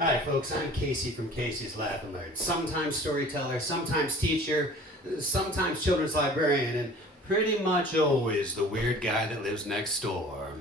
Hi folks, I'm Casey from Casey's Laugh and Learn. Sometimes storyteller, sometimes teacher, sometimes children's librarian, and pretty much always the weird guy that lives next door.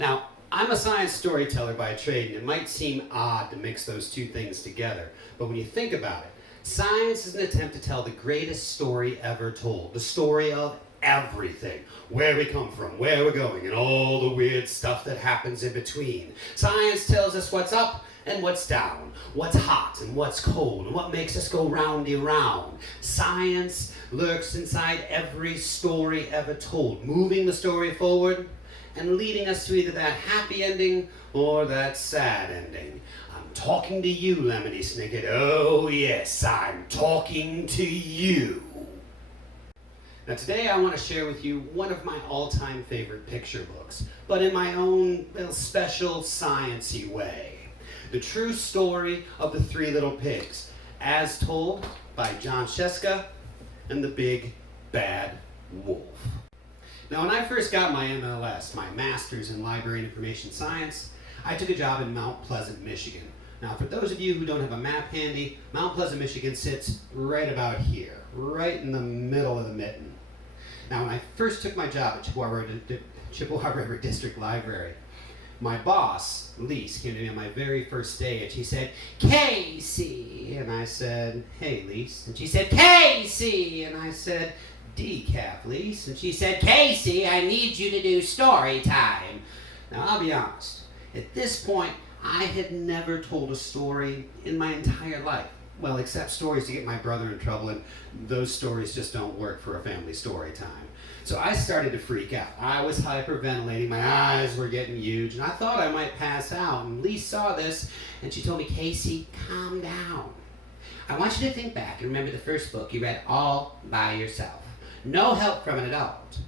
Now, I'm a science storyteller by trade, and it might seem odd to mix those two things together, but when you think about it, science is an attempt to tell the greatest story ever told, the story of everything, where we come from, where we're going, and all the weird stuff that happens in between. Science tells us what's up and what's down, what's hot and what's cold, and what makes us go roundy round. Science lurks inside every story ever told, moving the story forward and leading us to either that happy ending or that sad ending. I'm talking to you, Lemony Snicket. Oh yes, I'm talking to you. Now today I want to share with you one of my all-time favorite picture books, but in my own special science-y way. The true story of the Three Little Pigs, as told by John Sheska and the Big Bad Wolf. Now when I first got my MLS, my Master's in Library and Information Science, I took a job in Mount Pleasant, Michigan. Now for those of you who don't have a map handy, Mount Pleasant, Michigan sits right about here, right in the middle of the mitten. Now when I first took my job at Chippewa River District Library, my boss, Lise, came to me on my very first day and she said, "Casey," and I said, "Hey, Lise," and she said, "Casey," and I said, "Decaf, Lise," and she said, "Casey, I need you to do story time." Now I'll be honest, at this point I had never told a story in my entire life. Well, except stories to get my brother in trouble, and those stories just don't work for a family story time. So I started to freak out. I was hyperventilating, my eyes were getting huge, and I thought I might pass out. And Lee saw this, and she told me, "Casey, calm down. I want you to think back and remember the first book you read all by yourself. No help from an adult."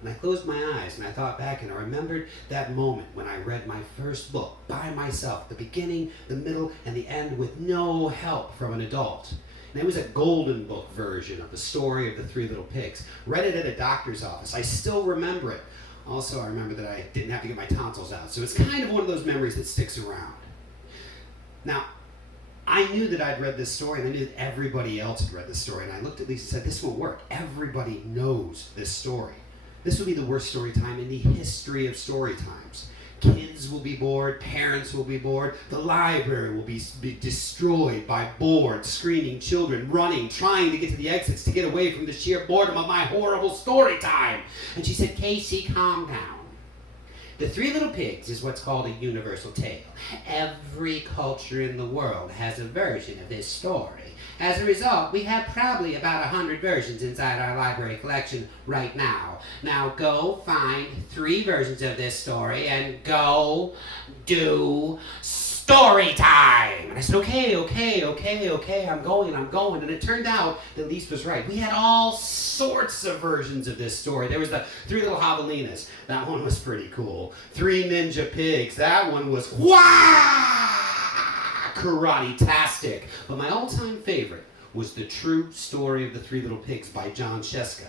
And I closed my eyes and I thought back and I remembered that moment when I read my first book by myself, the beginning, the middle, and the end with no help from an adult. And it was a golden book version of the story of the Three Little Pigs. Read it at a doctor's office. I still remember it. Also, I remember that I didn't have to get my tonsils out. So it's kind of one of those memories that sticks around. Now, I knew that I'd read this story, and I knew that everybody else had read this story. And I looked at Lisa and said, "This won't work. Everybody knows this story. This will be the worst story time in the history of story times. Kids will be bored, parents will be bored, the library will be destroyed by bored, screaming children, running, trying to get to the exits to get away from the sheer boredom of my horrible story time." And she said, "Casey, calm down. The Three Little Pigs is what's called a universal tale. Every culture in the world has a version of this story. As a result, we have probably about 100 versions inside our library collection right now. Now go find 3 versions of this story and go do story time." And I said, okay, I'm going. And it turned out that Lise was right. We had all sorts of versions of this story. There was the Three Little Javelinas. That one was pretty cool. 3 Ninja Pigs. That one was karate-tastic. But my all-time favorite was The True Story of the Three Little Pigs by John Sheska.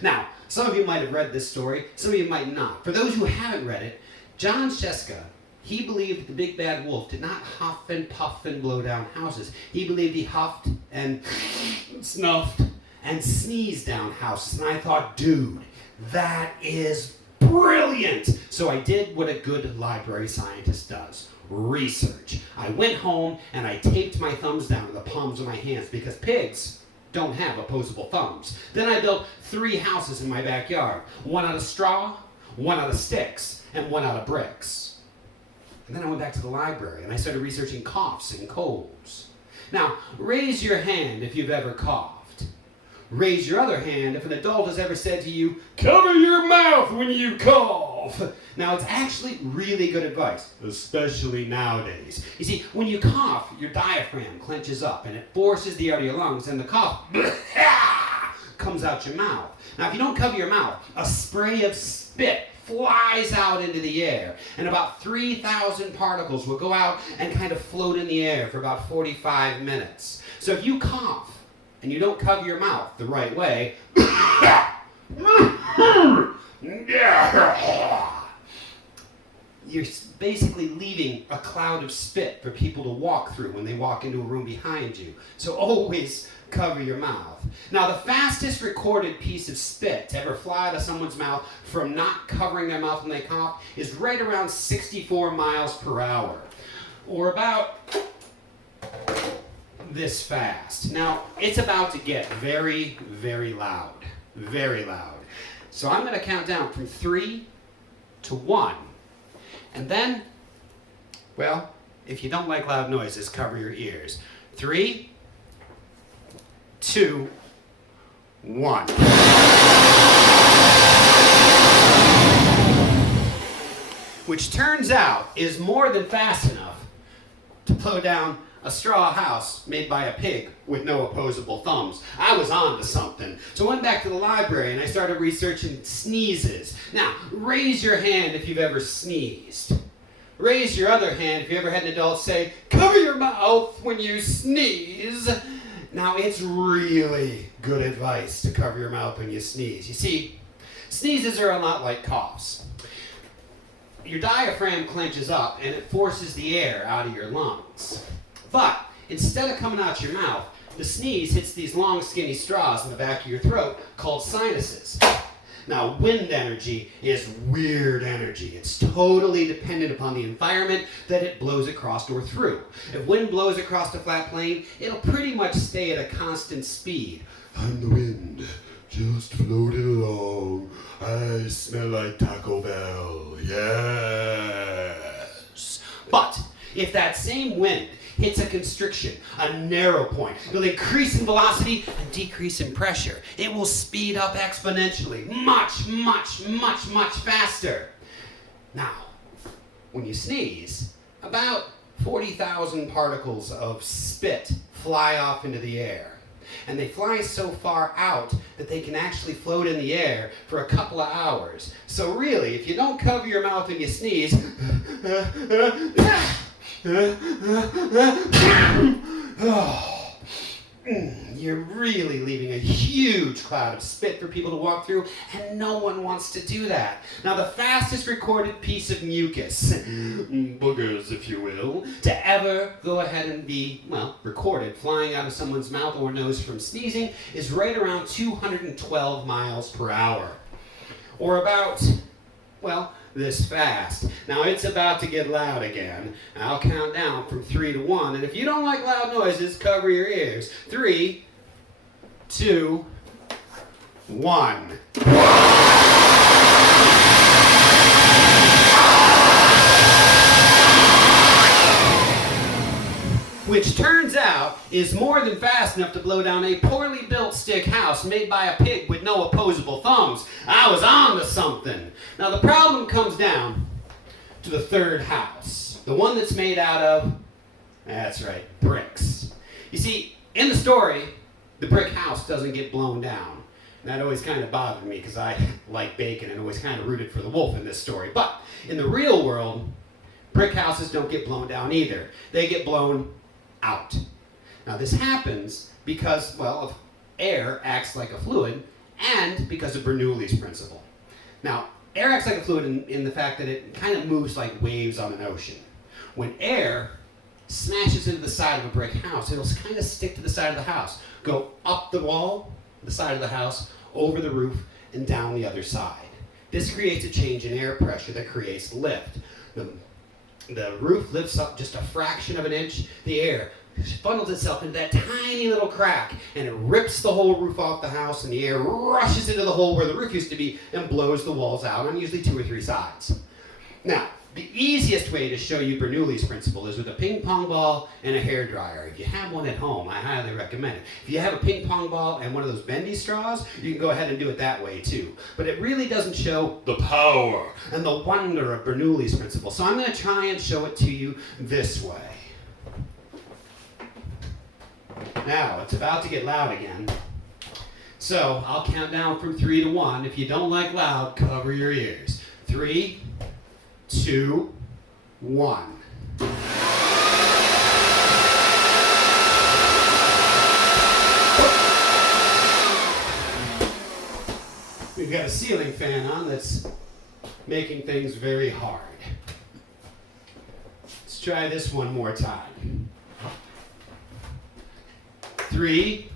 Now, some of you might have read this story, some of you might not. For those who haven't read it, John Sheska, he believed the Big Bad Wolf did not huff and puff and blow down houses. He believed he huffed and snuffed and sneezed down houses. And I thought, dude, that is brilliant. So I did what a good library scientist does. Research. I went home and I taped my thumbs down to the palms of my hands because pigs don't have opposable thumbs. Then I built 3 houses in my backyard. 1 out of straw, 1 out of sticks, and 1 out of bricks. And then I went back to the library and I started researching coughs and colds. Now, raise your hand if you've ever coughed. Raise your other hand if an adult has ever said to you, "Cover your mouth when you cough." Now, it's actually really good advice, especially nowadays. You see, when you cough, your diaphragm clenches up and it forces the air to your lungs, and the cough comes out your mouth. Now, if you don't cover your mouth, a spray of spit flies out into the air, and about 3,000 particles will go out and kind of float in the air for about 45 minutes. So if you cough, and you don't cover your mouth the right way, you're basically leaving a cloud of spit for people to walk through when they walk into a room behind you. So always cover your mouth. Now, the fastest recorded piece of spit to ever fly out of someone's mouth from not covering their mouth when they cough is right around 64 miles per hour, or about this fast. Now, it's about to get very, very loud. Very loud. So I'm going to count down from 3 to 1. And then, well, if you don't like loud noises, cover your ears. 3, 2, 1. Which turns out is more than fast enough to blow down a straw house made by a pig with no opposable thumbs. I was on to something. So I went back to the library and I started researching sneezes. Now, raise your hand if you've ever sneezed. Raise your other hand if you ever had an adult say, cover your mouth when you sneeze. Now, it's really good advice to cover your mouth when you sneeze. You see, sneezes are a lot like coughs. Your diaphragm clenches up and it forces the air out of your lungs. But instead of coming out your mouth, the sneeze hits these long, skinny straws in the back of your throat called sinuses. Now, wind energy is weird energy. It's totally dependent upon the environment that it blows across or through. If wind blows across a flat plane, it'll pretty much stay at a constant speed. I'm the wind, just floating along. I smell like Taco Bell, yes. But if that same wind hits a constriction, a narrow point, it'll increase in velocity and decrease in pressure. It will speed up exponentially, much, much, much, much faster. Now, when you sneeze, about 40,000 particles of spit fly off into the air. And they fly so far out that they can actually float in the air for a couple of hours. So really, if you don't cover your mouth when you sneeze, you're really leaving a huge cloud of spit for people to walk through, and no one wants to do that. Now, the fastest recorded piece of mucus, boogers if you will, to ever go ahead and be, well, recorded flying out of someone's mouth or nose from sneezing is right around 212 miles per hour. Or about, well, this fast. Now it's about to get loud again. I'll count down from 3 to 1, and if you don't like loud noises, cover your ears. 3, 2, 1. Which turns out is more than fast enough to blow down a poorly built stick house made by a pig with no opposable thumbs. I was on to something. Now the problem comes down to the third house, the one that's made out of, that's right, bricks. You see, in the story, the brick house doesn't get blown down. And that always kind of bothered me because I like bacon and always kind of rooted for the wolf in this story. But in the real world, brick houses don't get blown down either. They get blown out. Now this happens because, well, air acts like a fluid and because of Bernoulli's principle. Now, air acts like a fluid in the fact that it kind of moves like waves on an ocean. When air smashes into the side of a brick house, it'll kind of stick to the side of the house, go up the wall, the side of the house, over the roof, and down the other side. This creates a change in air pressure that creates lift. The roof lifts up just a fraction of an inch. The air funnels itself into that tiny little crack, and it rips the whole roof off the house, and the air rushes into the hole where the roof used to be and blows the walls out on usually 2 or 3 sides. Now, the easiest way to show you Bernoulli's principle is with a ping pong ball and a hairdryer. If you have one at home, I highly recommend it. If you have a ping pong ball and one of those bendy straws, you can go ahead and do it that way too. But it really doesn't show the power and the wonder of Bernoulli's principle. So I'm going to try and show it to you this way. Now, it's about to get loud again. So I'll count down from 3 to 1. If you don't like loud, cover your ears. 3, 2, 1. We've got a ceiling fan on that's making things very hard. try this one more time. 3,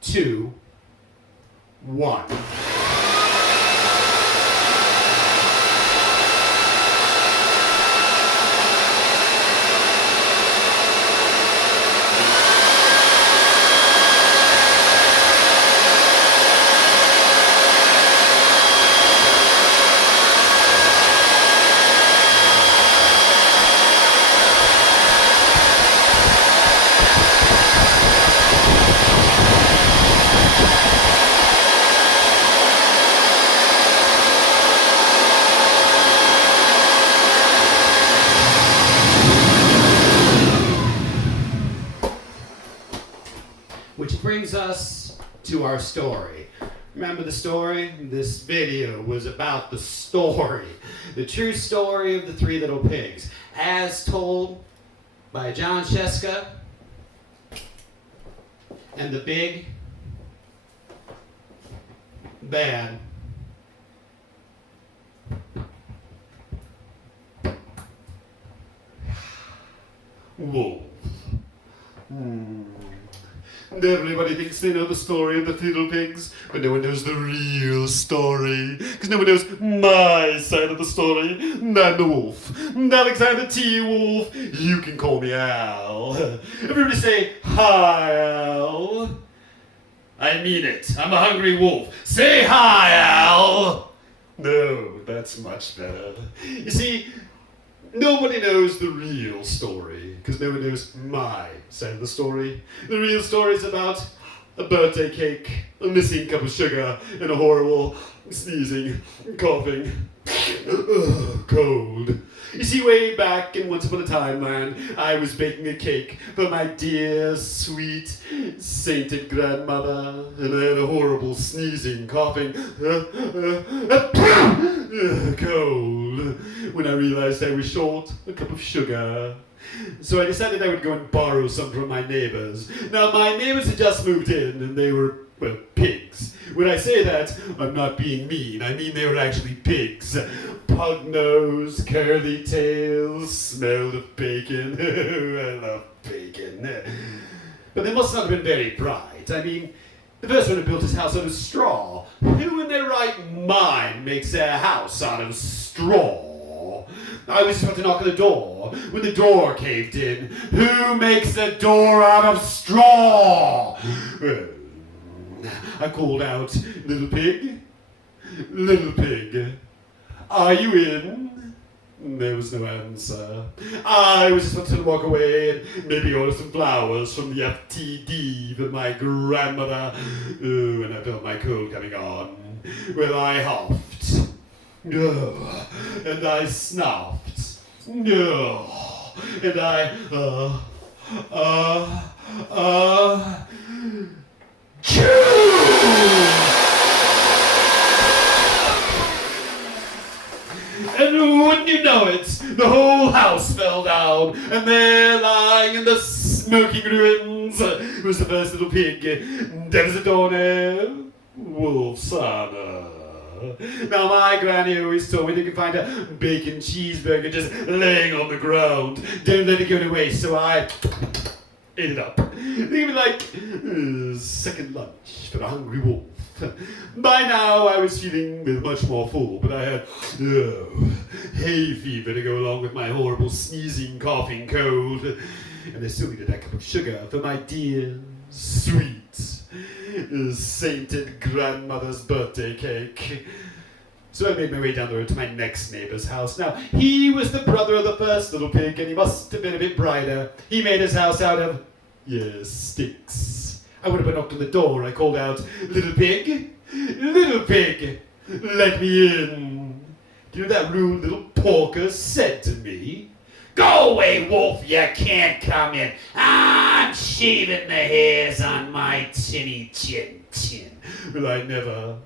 2, 1. Which brings us to our story. Remember the story? This video was about the story. The true story of the three little pigs, as told by John Sheska and the big, bad wolf. Everybody thinks they know the story of the little pigs, but no one knows the real story. Because no one knows my side of the story. I'm the wolf. Alexander T. Wolf. You can call me Al. Everybody say, hi, Al. I mean it. I'm a hungry wolf. Say hi, Al. No, that's much better. You see, nobody knows the real story, because no one knows my side of the story. The real story is about a birthday cake, a missing cup of sugar, and a horrible sneezing, coughing, cold. You see, way back in Once Upon a Time land, I was baking a cake for my dear, sweet, sainted grandmother, and I had a horrible sneezing, coughing, cold, when I realized I was short a cup of sugar. So I decided I would go and borrow some from my neighbors. Now, my neighbors had just moved in, and they were, well, pigs. When I say that, I'm not being mean. I mean they were actually pigs. Pug-nosed, curly tails, smelled of bacon. I love bacon. But they must not have been very bright. I mean, the first one who built his house out of straw. Who in their right mind makes their house out of straw? I was just about to knock on the door when the door caved in. Who makes a door out of straw? Well, I called out, little pig, are you in? There was no answer. I was just about to walk away and maybe order some flowers from the FTD for my grandmother. Oh, and I felt my cold coming on. Well, I huffed. And I snuffed. And I, and wouldn't you know it, the whole house fell down, and there lying in the smoking ruins was the first little pig, dead as a doornail, Wolf's honor. Now my granny always told me that you could find a bacon cheeseburger just laying on the ground. Don't let it go to waste, so I ate it up. Even like second lunch for a hungry wolf. By now I was feeling much more full, but I had hay fever to go along with my horrible sneezing, coughing cold. And I still needed that cup of sugar for my dear, sweet, sainted grandmother's birthday cake. So I made my way down the road to my next neighbor's house. Now, he was the brother of the first little pig, and he must have been a bit brighter. He made his house out of, sticks. I would have knocked on the door. I called out, little pig, let me in. Do you know that rude little porker said to me? Go away, wolf, you can't come in. I'm shaving the hairs on my tinny chin. Well, I never.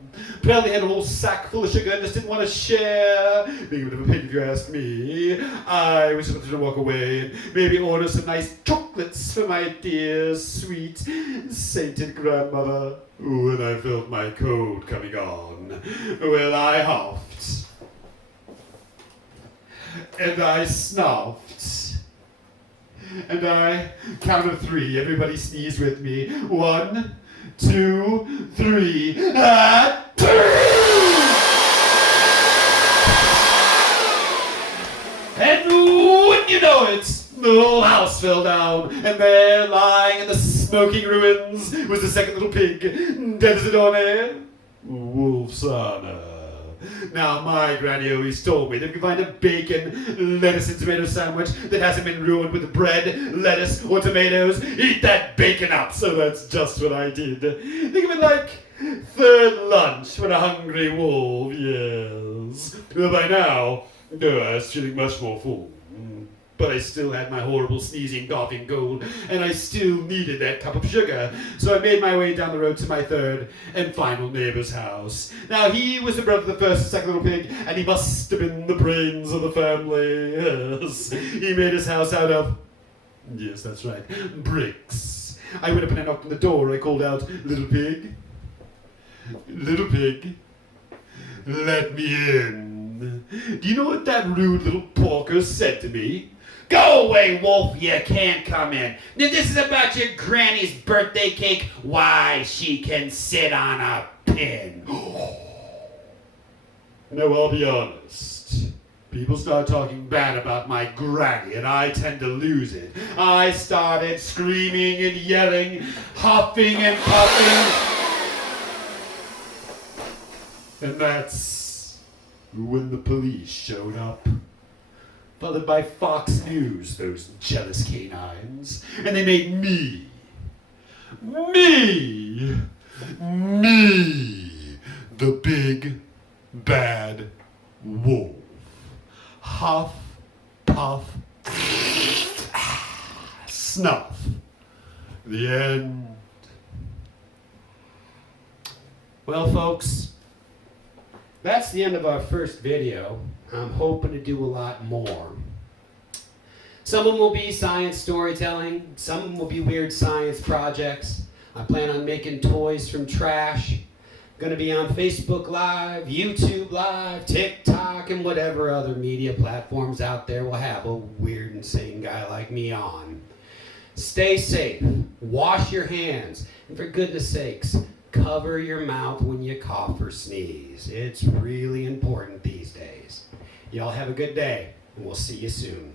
Probably had a whole sack full of sugar and just didn't want to share. Being a bit of a pig if you ask me. I was supposed to walk away and maybe order some nice chocolates for my dear, sweet, sainted grandmother. When I felt my cold coming on, well, I huffed. and I snuffed. And I counted 3. Everybody sneeze with me. 1, 2, 3. 3! And wouldn't you know it, the whole house fell down, and there, lying in the smoking ruins, was the second little pig, dead as a doornail. Wolf's honor. Now, my granny always told me that if you find a bacon, lettuce, and tomato sandwich that hasn't been ruined with bread, lettuce, or tomatoes, eat that bacon up. So that's just what I did. Think of it like third lunch when a hungry wolf yells. Well, by now, I was feeling much more full. But I still had my horrible sneezing, coughing cold, and I still needed that cup of sugar. So I made my way down the road to my third and final neighbor's house. Now, he was the brother of the first and second little pig, and he must have been the brains of the family. Yes. He made his house out of, yes, that's right, bricks. I went up and I knocked on the door. I called out, "Little pig, little pig, let me in." Do you know what that rude little porker said to me? Go away, wolf, you can't come in. This is about your granny's birthday cake. Why, she can sit on a pin. No, I'll be honest. People start talking bad about my granny, and I tend to lose it. I started screaming and yelling, huffing and puffing. And that's when the police showed up. Followed by Fox News, those jealous canines. And they made me, the big, bad wolf. Huff, puff, snuff. The end. Well, folks, that's the end of our first video. I'm hoping to do a lot more. Some of them will be science storytelling. Some of them will be weird science projects. I plan on making toys from trash. Going to be on Facebook Live, YouTube Live, TikTok, and whatever other media platforms out there will have a weird, insane guy like me on. Stay safe. Wash your hands. And for goodness sakes, cover your mouth when you cough or sneeze. It's really important these days. Y'all have a good day, and we'll see you soon.